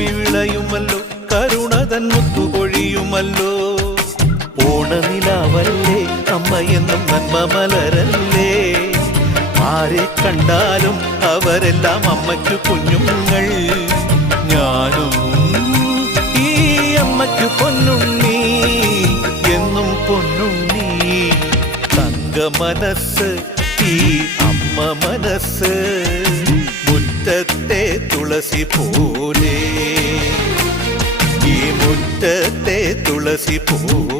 കാപ്പി വിളയുമല്ലോ, കരുണതൻ മുത്തുപൊഴിയുമല്ലോ. ഓണനിലാവല്ലേ അമ്മയെന്നും നന്മ മലരല്ലേ. ആരെ കണ്ടാലും അവരെല്ലാം അമ്മയ്ക്കു കുഞ്ഞുങ്ങൾ. ഞാനും ഈ അമ്മയ്ക്കു പൊന്നുണ്ണി, എന്നും പൊന്നുണ്ണി. തങ്ക മനസ്സ് ഈ അമ്മ മനസ്സ്, മുറ്റത്തെ തുളസി പോലെ, ഈ മുറ്റത്തെ തുളസി പോലെ.